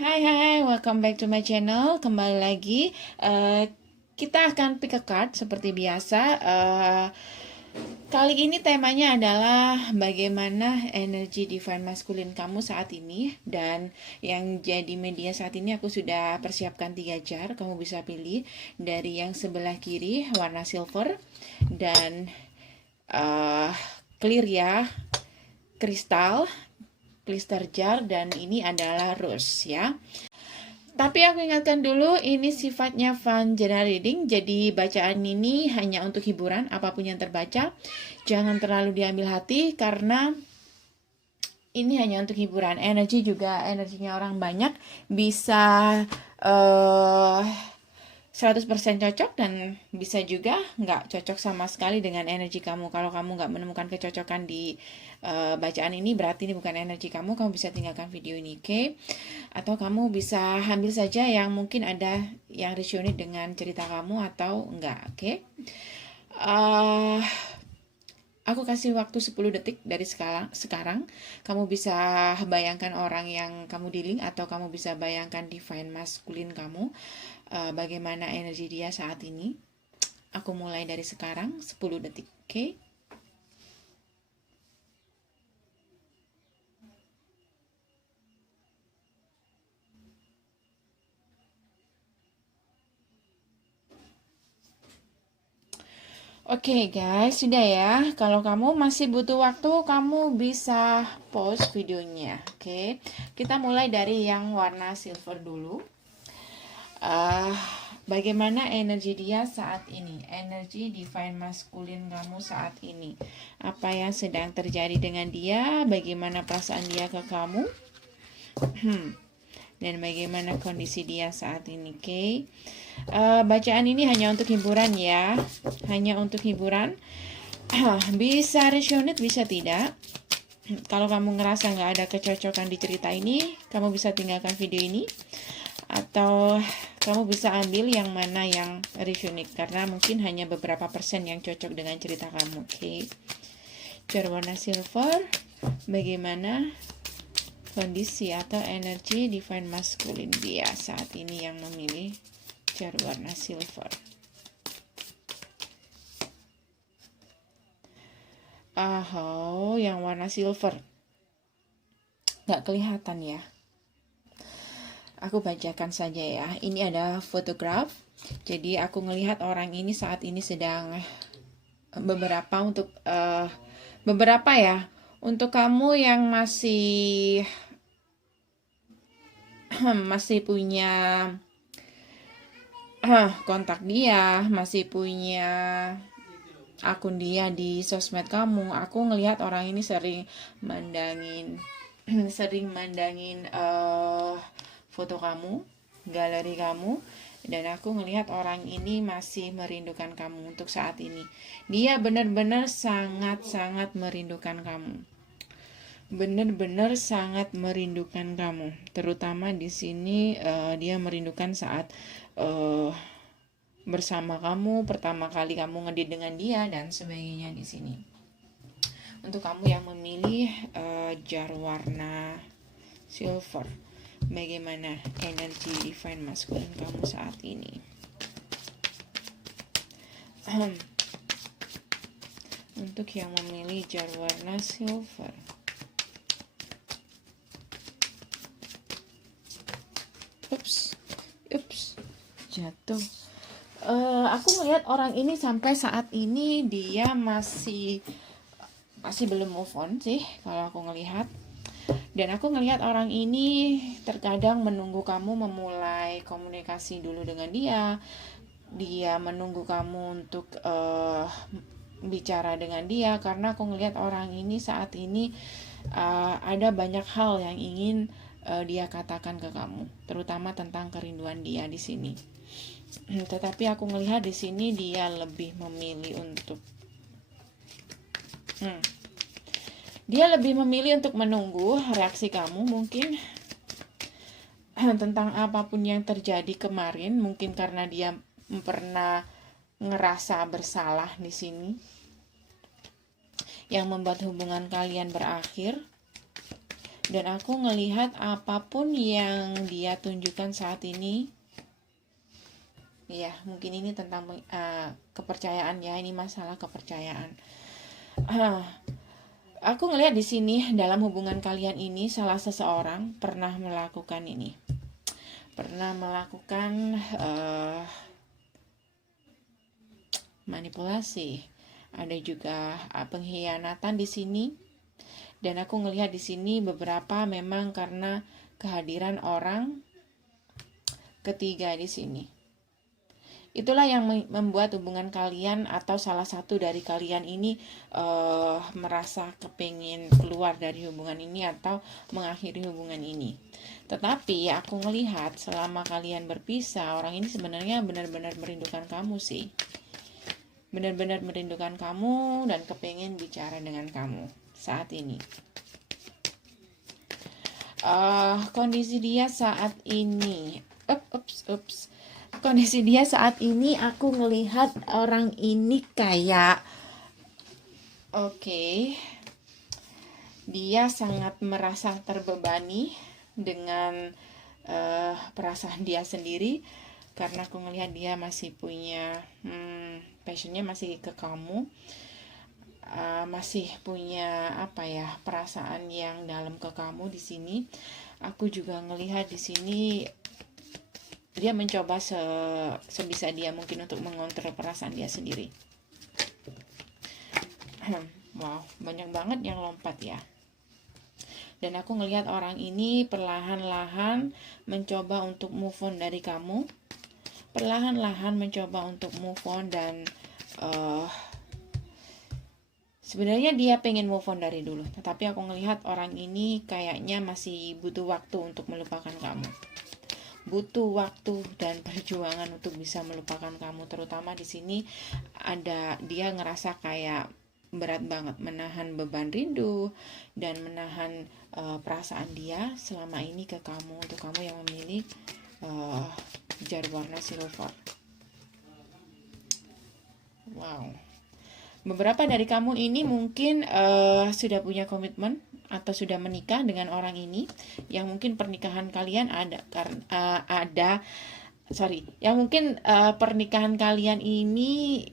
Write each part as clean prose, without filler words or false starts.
Hai, welcome back to my channel. Kembali lagi, kita akan pick a card seperti biasa. Kali ini temanya adalah bagaimana energi divine maskulin kamu saat ini. Dan yang jadi media saat ini aku sudah persiapkan 3 jar. Kamu bisa pilih dari yang sebelah kiri warna silver dan clear ya, kristal, crystal jar, dan ini adalah rose ya. Tapi aku ingatkan dulu, ini sifatnya fun general reading, jadi bacaan ini hanya untuk hiburan, apapun yang terbaca. Jangan terlalu diambil hati, karena ini hanya untuk hiburan. Energinya orang banyak, bisa 100% cocok dan bisa juga nggak cocok sama sekali dengan energi kamu. Kalau kamu nggak menemukan kecocokan di bacaan ini, berarti ini bukan energi kamu. Kamu bisa tinggalkan video ini, oke? Atau kamu bisa ambil saja yang mungkin ada yang resonate dengan cerita kamu atau enggak, oke? Aku kasih waktu 10 detik dari sekarang. Kamu bisa bayangkan orang yang kamu dealing, atau kamu bisa bayangkan divine maskulin kamu, bagaimana energi dia saat ini. Aku mulai dari sekarang, 10 detik, oke? Oke guys, sudah ya. Kalau kamu masih butuh waktu, kamu bisa pause videonya. Oke, kita mulai dari yang warna silver dulu. Bagaimana energi dia saat ini? Energi divine maskulin kamu saat ini. Apa yang sedang terjadi dengan dia? Bagaimana perasaan dia ke kamu? Dan bagaimana kondisi dia saat ini, oke? Bacaan ini hanya untuk hiburan ya, hanya untuk hiburan. Bisa resonate, bisa tidak. Kalau kamu ngerasa nggak ada kecocokan di cerita ini, kamu bisa tinggalkan video ini, atau kamu bisa ambil yang mana yang resonate, karena mungkin hanya beberapa persen yang cocok dengan cerita kamu, oke? Jar warna silver, bagaimana kondisi atau energi divine maskulin dia saat ini yang memilih jar warna silver. Yang warna silver nggak kelihatan ya. Aku bacakan saja ya. Ini ada fotograf. Jadi aku ngelihat orang ini saat ini sedang beberapa ya. Untuk kamu yang masih punya kontak dia, masih punya akun dia di sosmed kamu, aku ngelihat orang ini sering mandangin foto kamu, galeri kamu, dan aku ngelihat orang ini masih merindukan kamu untuk saat ini. Dia benar-benar sangat-sangat merindukan kamu. Benar-benar sangat merindukan kamu. Terutama di sini dia merindukan saat bersama kamu, pertama kali kamu ngedit dengan dia, dan sebagainya di sini. Untuk kamu yang memilih jar warna silver, bagaimana energi divine masculine kamu saat ini? Untuk yang memilih jar warna silver, ups, jatuh. Aku melihat orang ini sampai saat ini dia masih belum move on sih, kalau aku ngelihat. Dan aku ngelihat orang ini terkadang menunggu kamu memulai komunikasi dulu dengan dia. Dia menunggu kamu untuk bicara dengan dia, karena aku ngelihat orang ini saat ini ada banyak hal yang ingin dia katakan ke kamu, terutama tentang kerinduan dia di sini. Tetapi aku melihat di sini dia lebih memilih untuk menunggu reaksi kamu, mungkin tentang apapun yang terjadi kemarin. Mungkin karena dia pernah ngerasa bersalah di sini, yang membuat hubungan kalian berakhir. Dan aku ngelihat apapun yang dia tunjukkan saat ini, ya mungkin ini tentang kepercayaan ya, ini masalah kepercayaan. Aku ngelihat di sini dalam hubungan kalian ini salah seseorang pernah melakukan ini, pernah melakukan manipulasi. Ada juga pengkhianatan di sini. Dan aku ngelihat di sini beberapa memang karena kehadiran orang ketiga di sini. Itulah yang membuat hubungan kalian atau salah satu dari kalian ini merasa kepingin keluar dari hubungan ini atau mengakhiri hubungan ini. Tetapi aku ngelihat selama kalian berpisah, orang ini sebenarnya benar-benar merindukan kamu sih. Benar-benar merindukan kamu dan kepingin bicara dengan kamu saat ini. Kondisi dia saat ini, kondisi dia saat ini aku ngelihat orang ini kayak dia sangat merasa terbebani dengan perasaan dia sendiri, karena aku ngelihat dia masih punya passionnya masih ke kamu, masih punya perasaan yang dalam ke kamu di sini. Aku juga ngelihat di sini dia mencoba sebisa dia mungkin untuk mengontrol perasaan dia sendiri. Wow, banyak banget yang lompat ya. Dan aku ngelihat orang ini perlahan-lahan mencoba untuk move on dari kamu, perlahan-lahan mencoba untuk move on, dan sebenarnya dia pengen move on dari dulu, tetapi aku ngelihat orang ini kayaknya masih butuh waktu untuk melupakan kamu. Butuh waktu dan perjuangan untuk bisa melupakan kamu. Terutama di sini ada dia ngerasa kayak berat banget menahan beban rindu dan menahan perasaan dia selama ini ke kamu, untuk kamu yang memilih jar warna silver. Wow. Beberapa dari kamu ini mungkin sudah punya komitmen atau sudah menikah dengan orang ini, yang mungkin pernikahan kalian yang mungkin pernikahan kalian ini,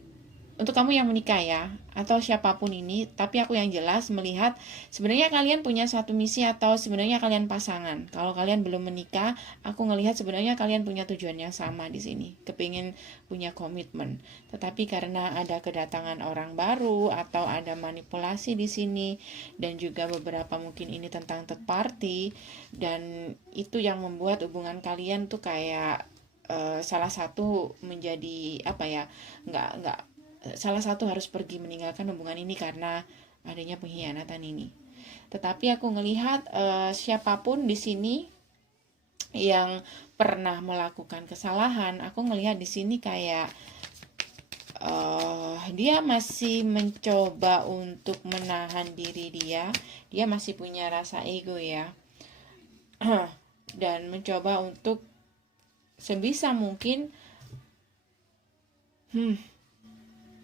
untuk kamu yang menikah ya, atau siapapun ini, tapi aku yang jelas melihat sebenarnya kalian punya satu misi, atau sebenarnya kalian pasangan. Kalau kalian belum menikah, aku ngelihat sebenarnya kalian punya tujuan yang sama di sini, kepingin punya komitmen. Tetapi karena ada kedatangan orang baru atau ada manipulasi di sini, dan juga beberapa mungkin ini tentang third party, dan itu yang membuat hubungan kalian tuh kayak salah satu menjadi salah satu harus pergi meninggalkan hubungan ini karena adanya pengkhianatan ini. Tetapi aku ngelihat siapapun di sini yang pernah melakukan kesalahan, aku ngelihat di sini kayak dia masih mencoba untuk menahan diri dia. Dia masih punya rasa ego ya, dan mencoba untuk sebisa mungkin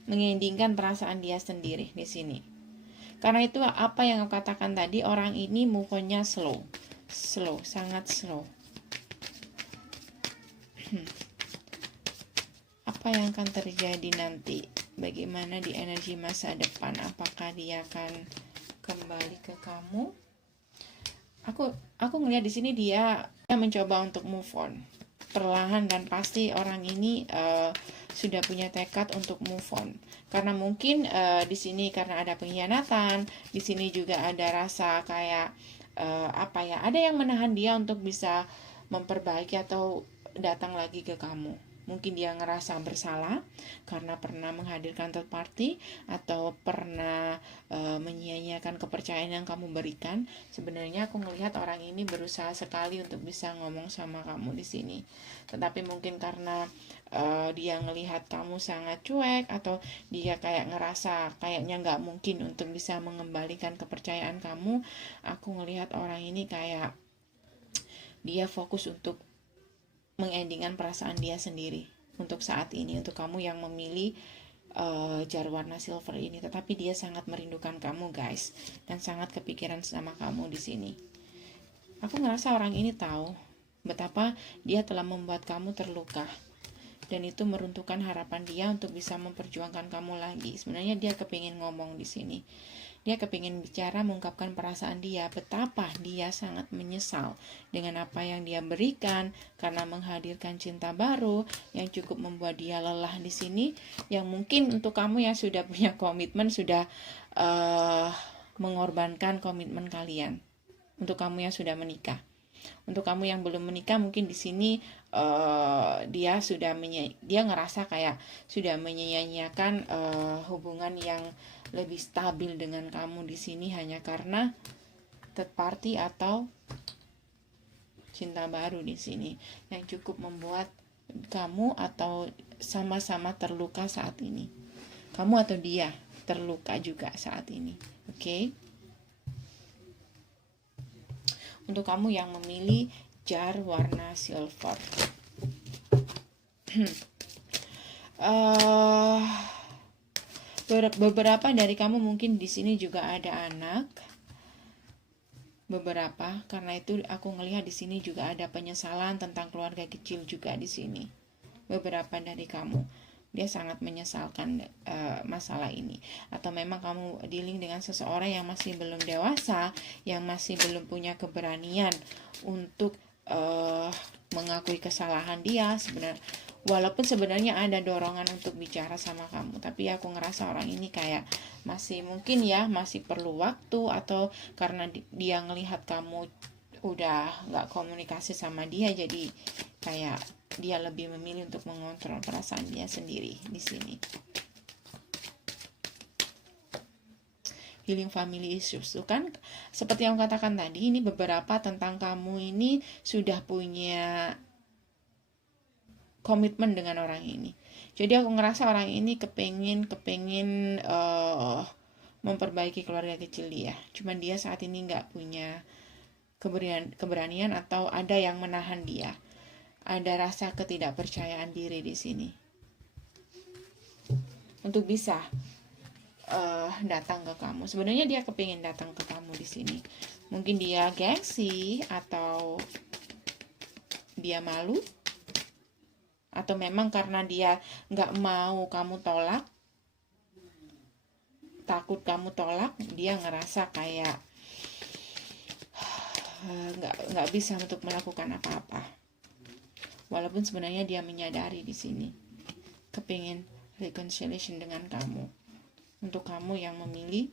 mengendingkan perasaan dia sendiri di sini. Karena itu apa yang aku katakan tadi, orang ini move on-nya slow, sangat slow. Apa yang akan terjadi nanti? Bagaimana di energi masa depan? Apakah dia akan kembali ke kamu? Aku ngelihat di sini dia mencoba untuk move on perlahan, dan pasti orang ini sudah punya tekad untuk move on. Karena mungkin di sini karena ada pengkhianatan, di sini juga ada rasa kayak ada yang menahan dia untuk bisa memperbaiki atau datang lagi ke kamu. Mungkin dia ngerasa bersalah karena pernah menghadirkan third party atau pernah menyia-nyiakan kepercayaan yang kamu berikan. Sebenarnya aku melihat orang ini berusaha sekali untuk bisa ngomong sama kamu di sini. Tetapi mungkin karena dia ngelihat kamu sangat cuek, atau dia kayak ngerasa kayaknya nggak mungkin untuk bisa mengembalikan kepercayaan kamu, aku ngelihat orang ini kayak dia fokus untuk mengendingkan perasaan dia sendiri untuk saat ini, untuk kamu yang memilih jar warna silver ini. Tetapi dia sangat merindukan kamu guys, dan sangat kepikiran sama kamu di sini. Aku ngerasa orang ini tahu betapa dia telah membuat kamu terluka, dan itu meruntuhkan harapan dia untuk bisa memperjuangkan kamu lagi. Sebenarnya dia kepingin ngomong di sini. Dia kepingin bicara, mengungkapkan perasaan dia, betapa dia sangat menyesal dengan apa yang dia berikan karena menghadirkan cinta baru yang cukup membuat dia lelah di sini. Yang mungkin untuk kamu yang sudah punya komitmen, sudah mengorbankan komitmen kalian. Untuk kamu yang sudah menikah. Untuk kamu yang belum menikah, mungkin di sini dia ngerasa kayak sudah menyia-nyiakan hubungan yang lebih stabil dengan kamu di sini hanya karena third party atau cinta baru di sini yang cukup membuat kamu atau sama-sama terluka saat ini. Kamu atau dia terluka juga saat ini. Oke? Untuk kamu yang memilih jar warna silver. Beberapa dari kamu mungkin di sini juga ada anak. Beberapa, karena itu aku ngelihat di sini juga ada penyesalan tentang keluarga kecil juga di sini. Beberapa dari kamu, dia sangat menyesalkan masalah ini. Atau memang kamu dealing dengan seseorang yang masih belum dewasa, yang masih belum punya keberanian untuk mengakui kesalahan dia sebenarnya. Walaupun sebenarnya ada dorongan untuk bicara sama kamu, tapi aku ngerasa orang ini kayak masih mungkin ya masih perlu waktu, atau karena dia ngelihat kamu udah nggak komunikasi sama dia, jadi kayak dia lebih memilih untuk mengontrol perasaan dia sendiri di sini. Healing family issues, tuh kan seperti yang katakan tadi, ini beberapa tentang kamu ini sudah punya komitmen dengan orang ini. Jadi aku ngerasa orang ini kepengin memperbaiki keluarga kecil dia. Cuman dia saat ini nggak punya keberanian atau ada yang menahan dia. Ada rasa ketidakpercayaan diri di sini untuk bisa datang ke kamu. Sebenarnya dia kepingin datang ke kamu di sini. Mungkin dia gengsi, atau dia malu, atau memang karena dia nggak mau kamu tolak, takut kamu tolak, dia ngerasa kayak nggak bisa untuk melakukan apa-apa. Walaupun sebenarnya dia menyadari di sini, kepingin reconciliation dengan kamu. Untuk kamu yang memilih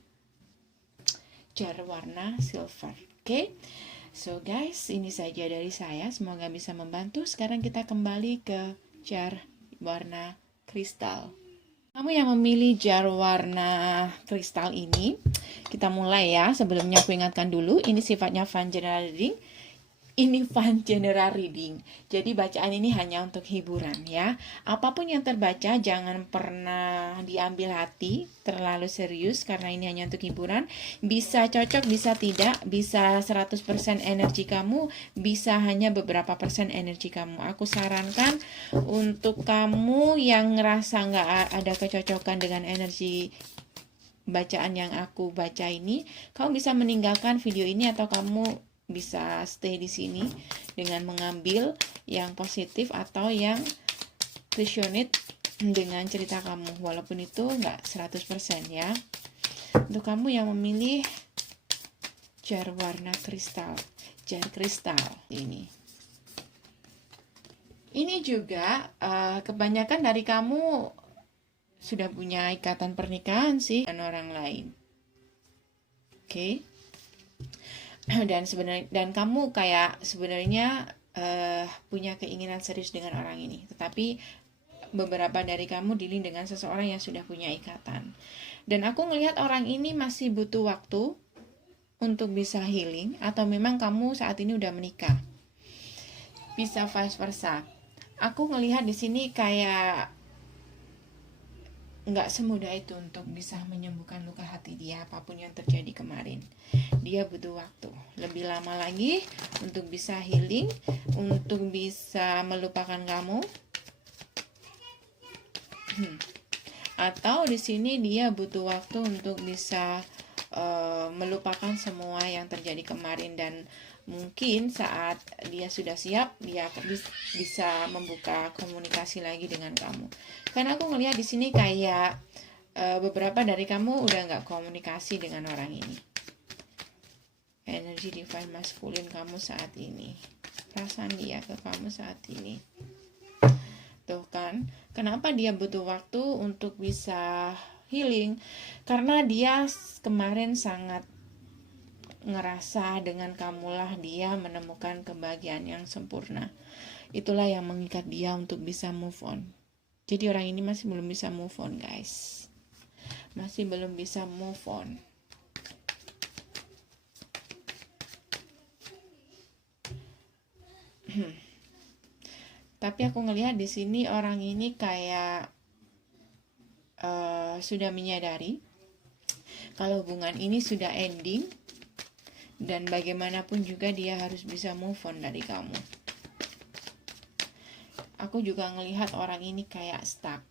jar warna silver. Oke? So guys, ini saja dari saya. Semoga bisa membantu. Sekarang kita kembali ke jar warna kristal. Kamu yang memilih jar warna kristal ini, kita mulai ya. Sebelumnya aku ingatkan dulu, ini sifatnya fun general reading. Ini fun general reading. Jadi bacaan ini hanya untuk hiburan ya. Apapun yang terbaca jangan pernah diambil hati terlalu serius, karena ini hanya untuk hiburan. Bisa cocok, bisa tidak, bisa 100% energi kamu, bisa hanya beberapa persen energi kamu. Aku sarankan untuk kamu yang ngerasa nggak ada kecocokan dengan energi bacaan yang aku baca ini, kamu bisa meninggalkan video ini atau kamu bisa stay di sini dengan mengambil yang positif atau yang resonate dengan cerita kamu, walaupun itu nggak 100% ya. Untuk kamu yang memilih jar warna kristal, jar kristal ini juga kebanyakan dari kamu sudah punya ikatan pernikahan sih dengan orang lain. Oke. Dan kamu kayak sebenarnya punya keinginan serius dengan orang ini, tetapi beberapa dari kamu dealing dengan seseorang yang sudah punya ikatan. Dan aku ngelihat orang ini masih butuh waktu untuk bisa healing, atau memang kamu saat ini udah menikah. Bisa vice versa. Aku ngelihat di sini kayak nggak semudah itu untuk bisa menyembuhkan luka hati dia, apapun yang terjadi kemarin. Dia butuh waktu lebih lama lagi untuk bisa healing, untuk bisa melupakan kamu. Atau di sini dia butuh waktu untuk bisa melupakan semua yang terjadi kemarin dan Mungkin saat dia sudah siap, dia bisa membuka komunikasi lagi dengan kamu. Karena aku ngelihat di sini kayak beberapa dari kamu udah nggak komunikasi dengan orang ini. Energi divine maskulin kamu saat ini, perasaan dia ke kamu saat ini. Tuh kan, kenapa dia butuh waktu untuk bisa healing? Karena dia kemarin sangat ngerasa dengan kamulah dia menemukan kebahagiaan yang sempurna. Itulah yang mengikat dia untuk bisa move on. Jadi orang ini masih belum bisa move on, guys. Masih belum bisa move on. Tapi aku ngelihat di sini orang ini kayak sudah menyadari kalau hubungan ini sudah ending, dan bagaimanapun juga dia harus bisa move on dari kamu. Aku juga ngelihat orang ini kayak stuck,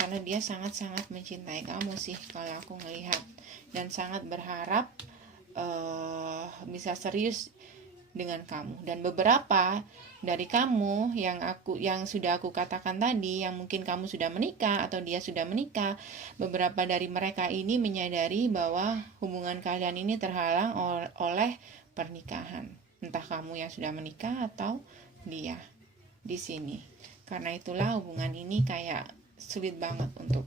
karena dia sangat-sangat mencintai kamu sih kalau aku ngelihat, dan sangat berharap bisa serius dengan kamu. Dan beberapa dari kamu yang sudah aku katakan tadi, yang mungkin kamu sudah menikah atau dia sudah menikah, beberapa dari mereka ini menyadari bahwa hubungan kalian ini terhalang oleh pernikahan. Entah kamu yang sudah menikah atau dia di sini. Karena itulah hubungan ini kayak sulit banget untuk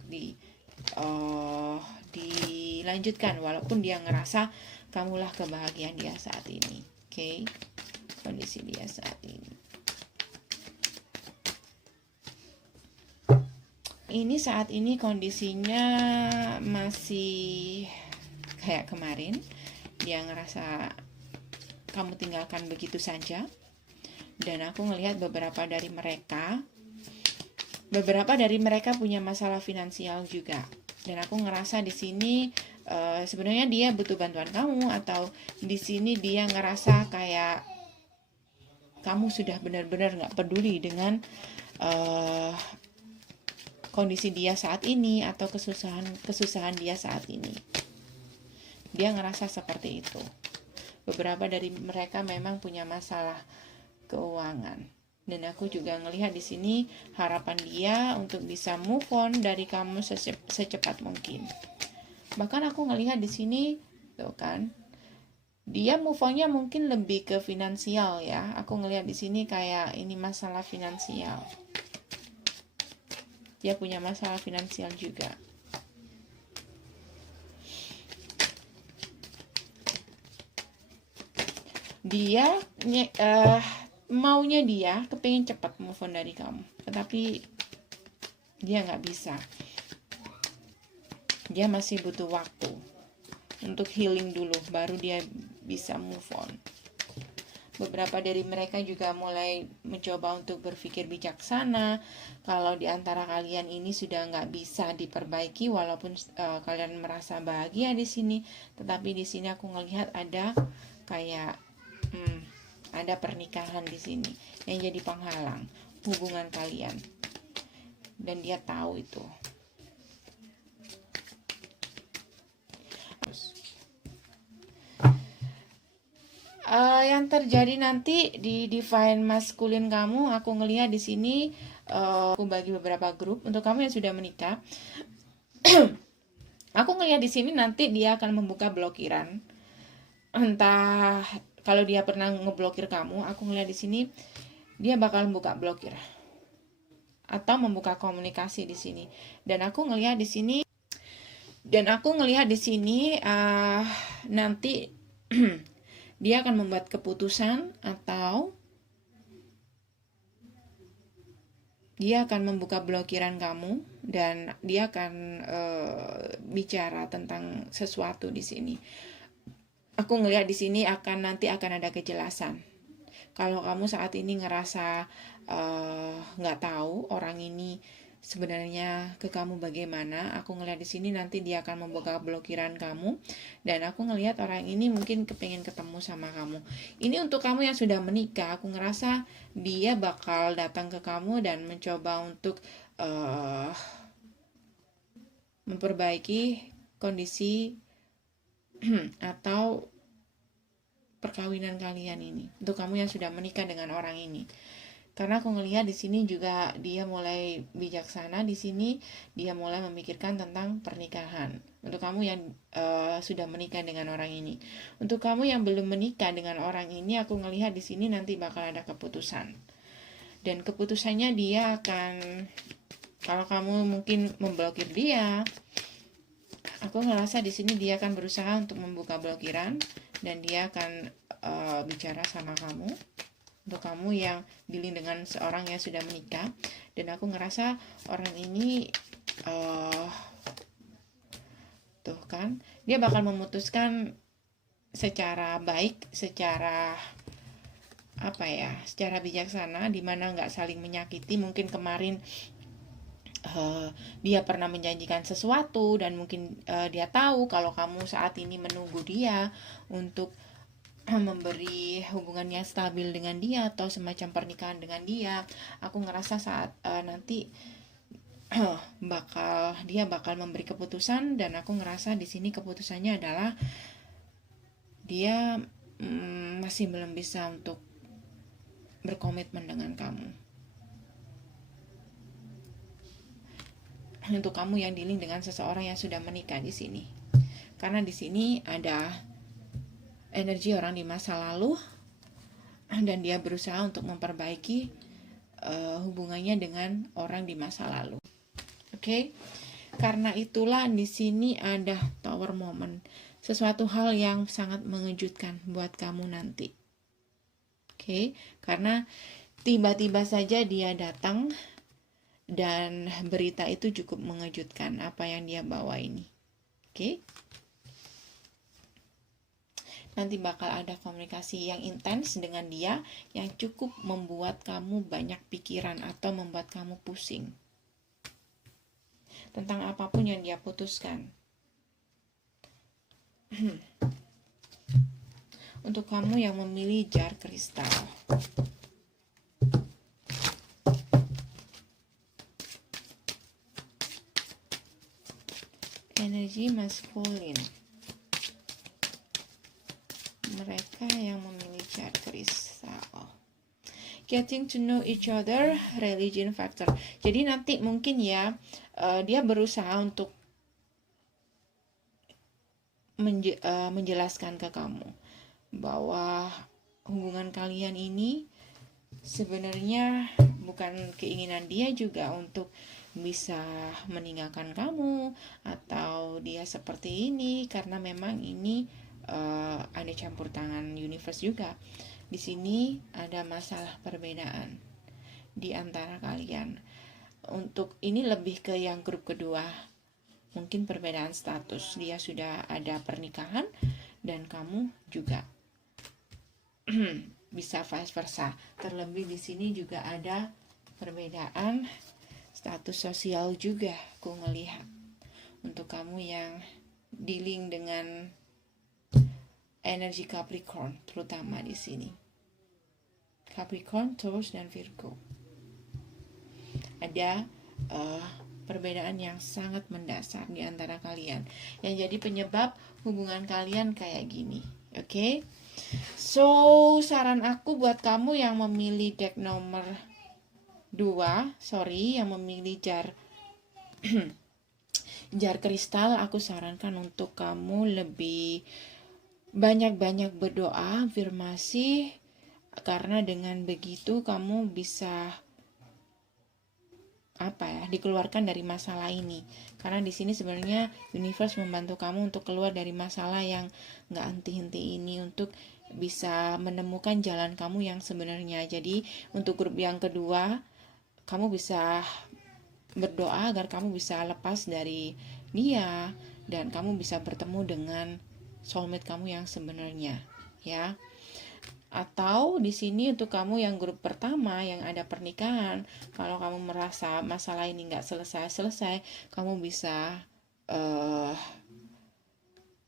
dilanjutkan, walaupun dia ngerasa kamulah kebahagiaan dia saat ini. Oke, kondisi dia saat ini. Ini saat ini kondisinya masih kayak kemarin. Dia ngerasa kamu tinggalkan begitu saja. Dan aku ngelihat beberapa dari mereka punya masalah finansial juga. Dan aku ngerasa di sini sebenarnya dia butuh bantuan kamu, atau di sini dia ngerasa kayak kamu sudah benar-benar nggak peduli dengan kondisi dia saat ini atau kesusahan dia saat ini. Dia ngerasa seperti itu. Beberapa dari mereka memang punya masalah keuangan. Dan aku juga ngelihat di sini harapan dia untuk bisa move on dari kamu secepat mungkin. Bahkan aku ngelihat di sini, tuh kan, dia move on-nya mungkin lebih ke finansial ya. Aku ngelihat di sini kayak ini masalah finansial. Dia punya masalah finansial juga. Dia maunya dia kepengen cepat move on dari kamu, tetapi dia nggak bisa. Dia masih butuh waktu untuk healing dulu, baru dia bisa move on. Beberapa dari mereka juga mulai mencoba untuk berpikir bijaksana. Kalau di antara kalian ini sudah nggak bisa diperbaiki, walaupun kalian merasa bahagia di sini, tetapi di sini aku ngelihat ada kayak ada pernikahan di sini yang jadi penghalang hubungan kalian, dan dia tahu itu. Yang terjadi nanti di divine maskulin kamu, aku ngelihat di sini aku bagi beberapa grup untuk kamu yang sudah menikah. Aku ngelihat di sini nanti dia akan membuka blokiran. Entah kalau dia pernah ngeblokir kamu, aku ngelihat di sini dia bakal membuka blokir atau membuka komunikasi di sini. Dan aku ngelihat di sini nanti dia akan membuat keputusan, atau dia akan membuka blokiran kamu, dan dia akan bicara tentang sesuatu di sini. Aku ngelihat di sini nanti akan ada kejelasan. Kalau kamu saat ini ngerasa nggak tahu orang ini sebenarnya ke kamu bagaimana, aku ngelihat di sini nanti dia akan membuka blokiran kamu, dan aku ngelihat orang ini mungkin kepengen ketemu sama kamu. Ini untuk kamu yang sudah menikah, aku ngerasa dia bakal datang ke kamu dan mencoba untuk memperbaiki kondisi atau perkawinan kalian ini, untuk kamu yang sudah menikah dengan orang ini. Karena aku ngelihat di sini juga dia mulai bijaksana, di sini dia mulai memikirkan tentang pernikahan. Untuk kamu yang sudah menikah dengan orang ini, untuk kamu yang belum menikah dengan orang ini, aku ngelihat di sini nanti bakal ada keputusan. Dan keputusannya dia akan, kalau kamu mungkin memblokir dia, aku ngerasa di sini dia akan berusaha untuk membuka blokiran dan dia akan bicara sama kamu. Untuk kamu yang dealing dengan seorang yang sudah menikah, dan aku ngerasa orang ini tuh kan, dia bakal memutuskan secara baik, secara secara bijaksana, dimana nggak saling menyakiti. Mungkin kemarin dia pernah menjanjikan sesuatu dan mungkin dia tahu kalau kamu saat ini menunggu dia untuk memberi hubungan yang stabil dengan dia atau semacam pernikahan dengan dia. Aku ngerasa saat nanti dia bakal memberi keputusan, dan aku ngerasa di sini keputusannya adalah dia masih belum bisa untuk berkomitmen dengan kamu. Untuk kamu yang dealing dengan seseorang yang sudah menikah di sini, karena di sini ada energi orang di masa lalu dan dia berusaha untuk memperbaiki hubungannya dengan orang di masa lalu. Oke? Karena itulah di sini ada tower moment, sesuatu hal yang sangat mengejutkan buat kamu nanti. Oke? Karena tiba-tiba saja dia datang dan berita itu cukup mengejutkan apa yang dia bawa ini. Oke? Nanti bakal ada komunikasi yang intens dengan dia yang cukup membuat kamu banyak pikiran atau membuat kamu pusing tentang apapun yang dia putuskan. Untuk kamu yang memilih jar kristal, energi maskulin, mereka yang memilih jar kristal, getting to know each other, religion factor. Jadi nanti mungkin ya dia berusaha untuk menjelaskan ke kamu bahwa hubungan kalian ini sebenarnya bukan keinginan dia juga untuk bisa meninggalkan kamu atau dia seperti ini, karena memang ini ada campur tangan universe juga. Di sini ada masalah perbedaan di antara kalian. Untuk ini lebih ke yang grup kedua, mungkin perbedaan status. Dia sudah ada pernikahan dan kamu juga bisa vice versa. Terlebih di sini juga ada perbedaan status sosial juga, aku ngelihat. Untuk kamu yang dealing dengan energi Capricorn, terutama di sini. Capricorn, Taurus, dan Virgo. Ada perbedaan yang sangat mendasar di antara kalian yang jadi penyebab hubungan kalian kayak gini. Oke? So, saran aku buat kamu yang memilih deck nomor 2, yang memilih jar jar kristal, aku sarankan untuk kamu lebih banyak-banyak berdoa, afirmasi, karena dengan begitu kamu bisa dikeluarkan dari masalah ini. Karena di sini sebenarnya universe membantu kamu untuk keluar dari masalah yang nggak henti-henti ini, untuk bisa menemukan jalan kamu yang sebenarnya. Jadi untuk grup yang kedua, kamu bisa berdoa agar kamu bisa lepas dari dia dan kamu bisa bertemu dengan soulmate kamu yang sebenarnya, ya. Atau di sini untuk kamu yang grup pertama yang ada pernikahan, kalau kamu merasa masalah ini nggak selesai, kamu bisa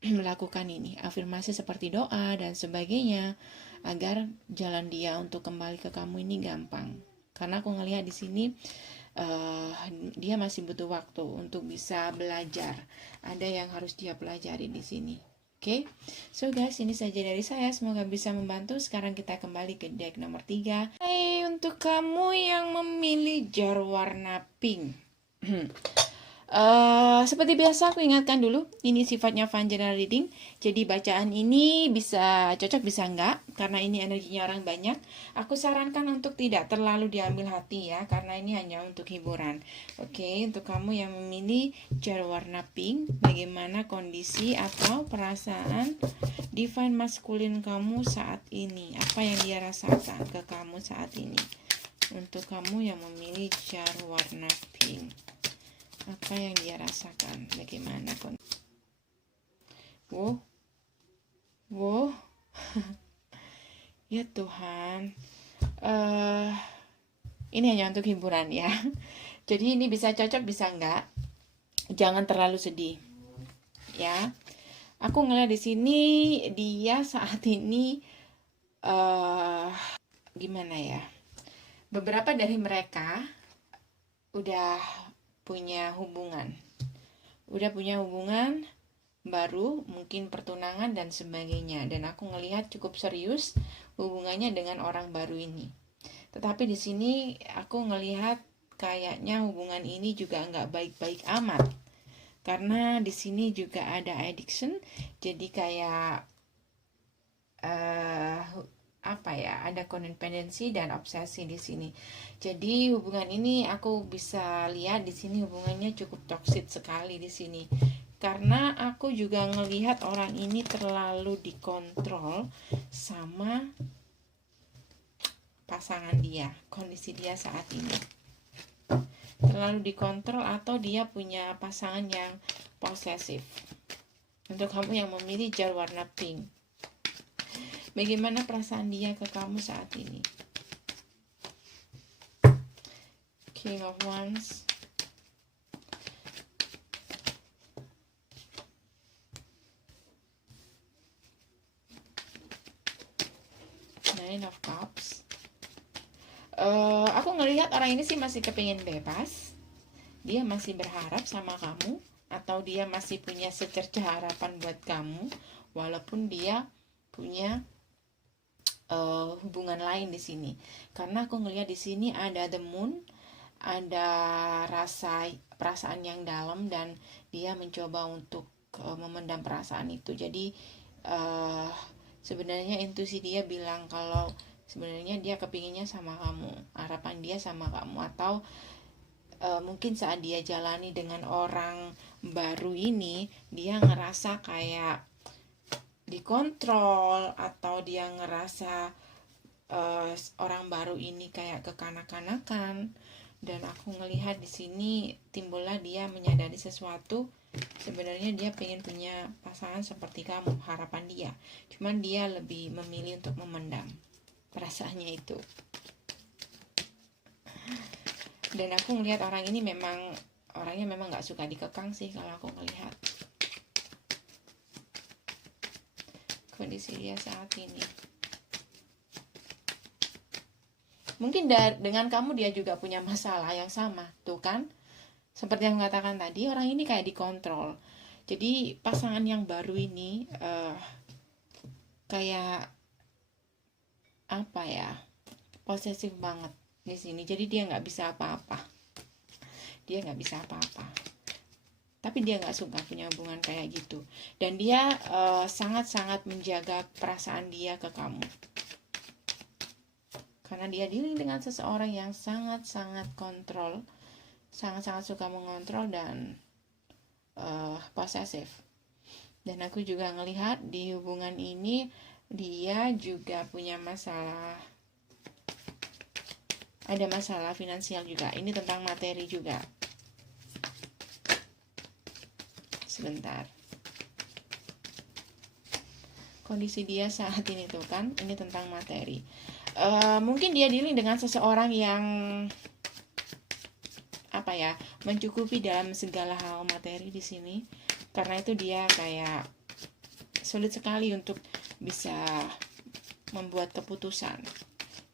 melakukan ini, afirmasi seperti doa dan sebagainya, agar jalan dia untuk kembali ke kamu ini gampang. Karena aku ngelihat di sini dia masih butuh waktu untuk bisa belajar. Ada yang harus dia pelajari di sini. Oke, so guys, ini saja dari saya. Semoga bisa membantu. Sekarang kita kembali ke deck nomor 3. Hai, untuk kamu yang memilih jar warna pink. Seperti biasa aku ingatkan dulu, ini sifatnya fun general reading. Jadi bacaan ini bisa cocok bisa enggak, karena ini energinya orang banyak. Aku sarankan untuk tidak terlalu diambil hati ya, karena ini hanya untuk hiburan. Oke, untuk kamu yang memilih jar warna pink, bagaimana kondisi atau perasaan divine masculine kamu saat ini? Apa yang dia rasakan ke kamu saat ini? Untuk kamu yang memilih jar warna pink, apa yang dia rasakan, bagaimana wow ya Tuhan, ini hanya untuk hiburan ya. Jadi ini bisa cocok bisa enggak, jangan terlalu sedih ya. Aku ngeliat di sini dia saat ini gimana ya, beberapa dari mereka udah punya hubungan baru, mungkin pertunangan dan sebagainya, dan aku ngelihat cukup serius hubungannya dengan orang baru ini. Tetapi di sini aku ngelihat kayaknya hubungan ini juga nggak baik-baik amat, karena di sini juga ada addiction. Jadi kayak apa ya, ada codependency dan obsesi di sini. Jadi hubungan ini aku bisa lihat di sini hubungannya cukup toksik sekali di sini. Karena aku juga ngelihat orang ini terlalu dikontrol sama pasangan dia, kondisi dia saat ini. Terlalu dikontrol atau dia punya pasangan yang posesif. Untuk kamu yang memilih jar warna pink, bagaimana perasaan dia ke kamu saat ini? King of Wands, Nine of Cups. Aku ngelihat orang ini sih masih kepingin bebas. Dia masih berharap sama kamu, atau dia masih punya secerca harapan buat kamu, walaupun dia punya hubungan lain di sini. Karena aku ngelihat di sini ada the moon, ada perasaan yang dalam, dan dia mencoba untuk memendam perasaan itu. Jadi sebenarnya intuisi dia bilang kalau sebenarnya dia kepinginnya sama kamu, harapan dia sama kamu, atau mungkin saat dia jalani dengan orang baru ini, dia ngerasa kayak dikontrol, atau dia ngerasa orang baru ini kayak kekanak-kanakan. Dan aku ngelihat di sini timbullah dia menyadari sesuatu, sebenarnya dia pengen punya pasangan seperti kamu, harapan dia, cuman dia lebih memilih untuk memendam perasaannya itu. Dan aku ngelihat orang ini orangnya memang nggak suka dikekang sih kalau aku ngelihat kondisi dia saat ini. Mungkin dengan kamu dia juga punya masalah yang sama, tuh kan? Seperti yang mengatakan tadi, orang ini kayak dikontrol. Jadi pasangan yang baru ini kayak apa ya, posesif banget di sini. Jadi dia nggak bisa apa-apa. Tapi dia nggak suka punya hubungan kayak gitu. Dan dia sangat-sangat menjaga perasaan dia ke kamu. Karena dia dealing dengan seseorang yang sangat-sangat kontrol, sangat-sangat suka mengontrol dan posesif. Dan aku juga ngelihat di hubungan ini dia juga punya masalah, ada masalah finansial juga. Ini tentang materi juga. Sebentar, kondisi dia saat ini tuh kan, ini tentang materi. Mungkin dia dealing dengan seseorang yang apa ya, mencukupi dalam segala hal materi di sini. Karena itu dia kayak sulit sekali untuk bisa membuat keputusan.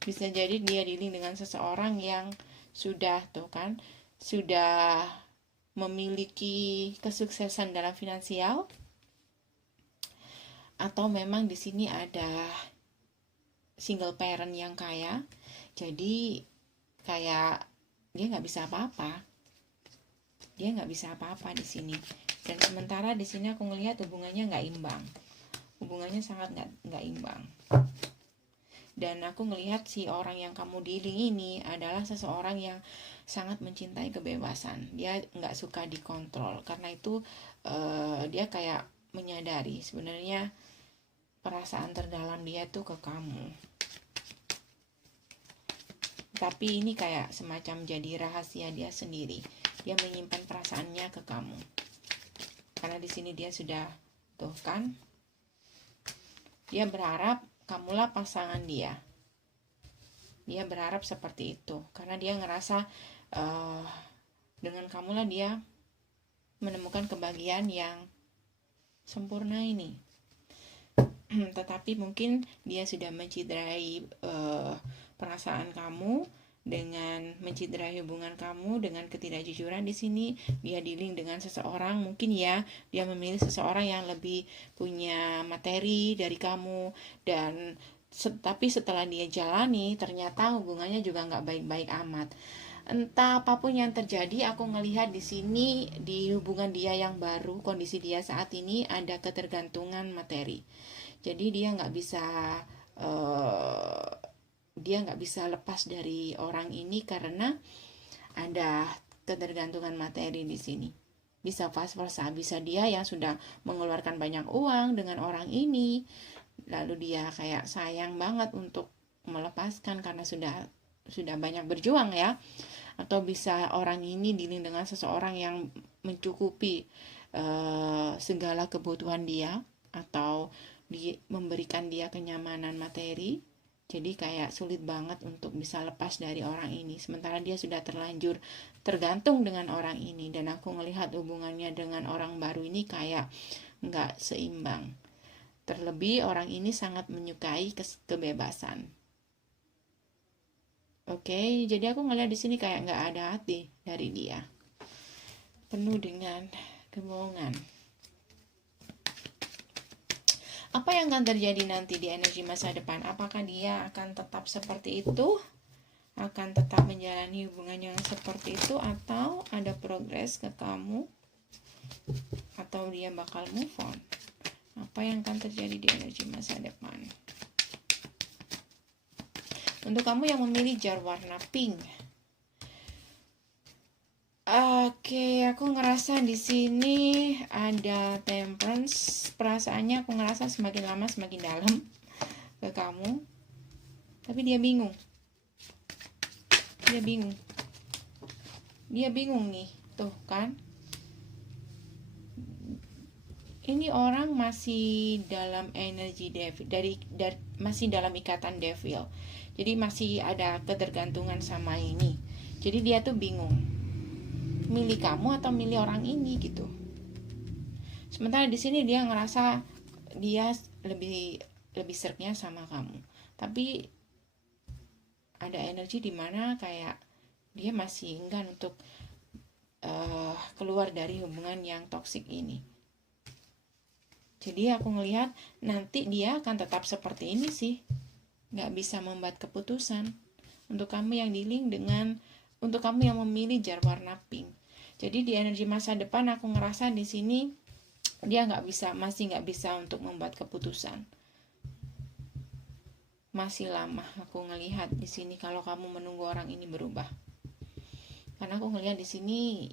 Bisa jadi dia dealing dengan seseorang yang sudah tuh kan, sudah memiliki kesuksesan dalam finansial, atau memang di sini ada single parent yang kaya, jadi kayak dia nggak bisa apa-apa, di sini. Dan sementara di sini aku ngelihat hubungannya nggak imbang, hubungannya sangat nggak imbang. Dan aku ngelihat si orang yang kamu dealing ini adalah seseorang yang sangat mencintai kebebasan. Dia nggak suka dikontrol. Karena itu dia kayak menyadari sebenarnya perasaan terdalam dia tuh ke kamu. Tapi ini kayak semacam jadi rahasia dia sendiri. Dia menyimpan perasaannya ke kamu. Karena di sini dia sudah, tuh kan, dia berharap kamulah pasangan dia. Dia berharap seperti itu karena dia ngerasa dengan kamulah dia menemukan kebahagiaan yang sempurna ini. Tetapi mungkin dia sudah menciderai perasaan kamu dengan menciderai hubungan kamu dengan ketidakjujuran. Di sini dia dealing dengan seseorang, mungkin ya dia memilih seseorang yang lebih punya materi dari kamu, dan tapi setelah dia jalani ternyata hubungannya juga nggak baik-baik amat. Entah apapun yang terjadi, aku ngelihat di sini di hubungan dia yang baru, kondisi dia saat ini ada ketergantungan materi. Jadi dia nggak bisa lepas dari orang ini karena ada ketergantungan materi di sini. Bisa vice versa, bisa dia yang sudah mengeluarkan banyak uang dengan orang ini, lalu dia kayak sayang banget untuk melepaskan karena sudah banyak berjuang ya. Atau bisa orang ini dealing dengan seseorang yang mencukupi segala kebutuhan dia, atau memberikan dia kenyamanan materi. Jadi kayak sulit banget untuk bisa lepas dari orang ini. Sementara dia sudah terlanjur tergantung dengan orang ini. Dan aku ngelihat hubungannya dengan orang baru ini kayak nggak seimbang. Terlebih orang ini sangat menyukai kebebasan. Oke, jadi aku ngelihat di sini kayak nggak ada hati dari dia. Penuh dengan kebohongan. Apa yang akan terjadi nanti di energi masa depan? Apakah dia akan tetap seperti itu? Akan tetap menjalani hubungan yang seperti itu? Atau ada progres ke kamu? Atau dia bakal move on? Apa yang akan terjadi di energi masa depan? Untuk kamu yang memilih jar warna pink. Oke, aku ngerasa di sini ada temperance. Perasaannya aku ngerasa semakin lama semakin dalam ke kamu. Tapi dia bingung. Dia bingung nih, tuh kan. Ini orang masih dalam energi devil, masih dalam ikatan devil. Jadi masih ada ketergantungan sama ini. Jadi dia tuh bingung, milih kamu atau milih orang ini gitu. Sementara di sini dia ngerasa dia lebih seriknya sama kamu. Tapi ada energi di mana kayak dia masih enggan untuk keluar dari hubungan yang toksik ini. Jadi aku ngelihat nanti dia akan tetap seperti ini sih, nggak bisa membuat keputusan. Untuk kamu yang dealing untuk kamu yang memilih jar warna pink. Jadi di energi masa depan aku ngerasa di sini dia masih nggak bisa untuk membuat keputusan. Masih lama aku ngelihat di sini kalau kamu menunggu orang ini berubah. Karena aku ngelihat di sini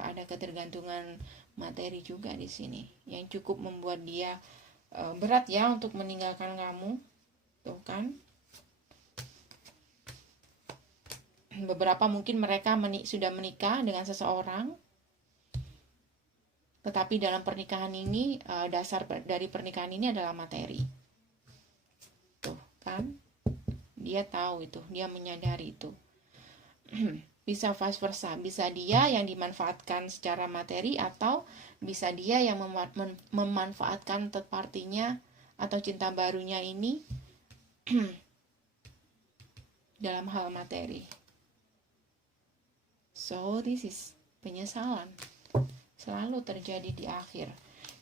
ada ketergantungan materi juga di sini yang cukup membuat dia berat ya untuk meninggalkan kamu. Tuh kan. Beberapa mungkin mereka sudah menikah dengan seseorang, tetapi dalam pernikahan ini dasar dari pernikahan ini adalah materi. Tuh kan, dia tahu itu, dia menyadari itu. Bisa vice versa, bisa dia yang dimanfaatkan secara materi, atau bisa dia yang memanfaatkan third party-nya atau cinta barunya ini dalam hal materi. So this is penyesalan selalu terjadi di akhir.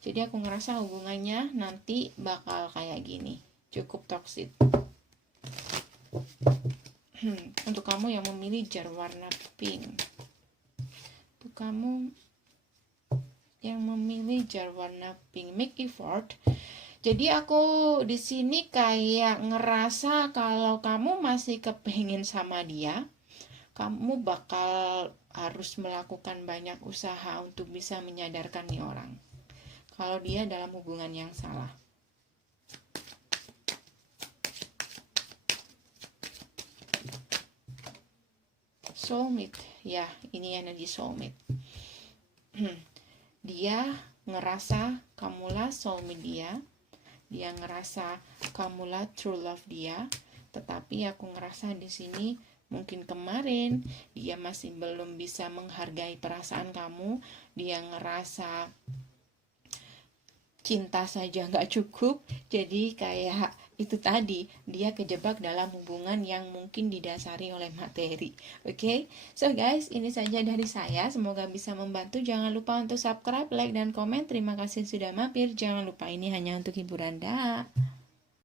Jadi aku ngerasa hubungannya nanti bakal kayak gini, cukup toksik. Untuk kamu yang memilih jar warna pink, untuk kamu yang memilih jar warna pink, make effort. Jadi aku di sini kayak ngerasa kalau kamu masih kepengen sama dia, kamu bakal harus melakukan banyak usaha untuk bisa menyadarkan nih orang kalau dia dalam hubungan yang salah. Soulmate, ya ini energi soulmate. Dia ngerasa kamulah soulmate dia ngerasa kamulah true love dia, tetapi aku ngerasa di sini mungkin kemarin dia masih belum bisa menghargai perasaan kamu, dia ngerasa cinta saja nggak cukup, jadi kayak itu tadi, dia kejebak dalam hubungan yang mungkin didasari oleh materi. Oke, so guys, ini saja dari saya, semoga bisa membantu. Jangan lupa untuk subscribe, like, dan komen. Terima kasih sudah mampir. Jangan lupa ini hanya untuk hiburan. Dah.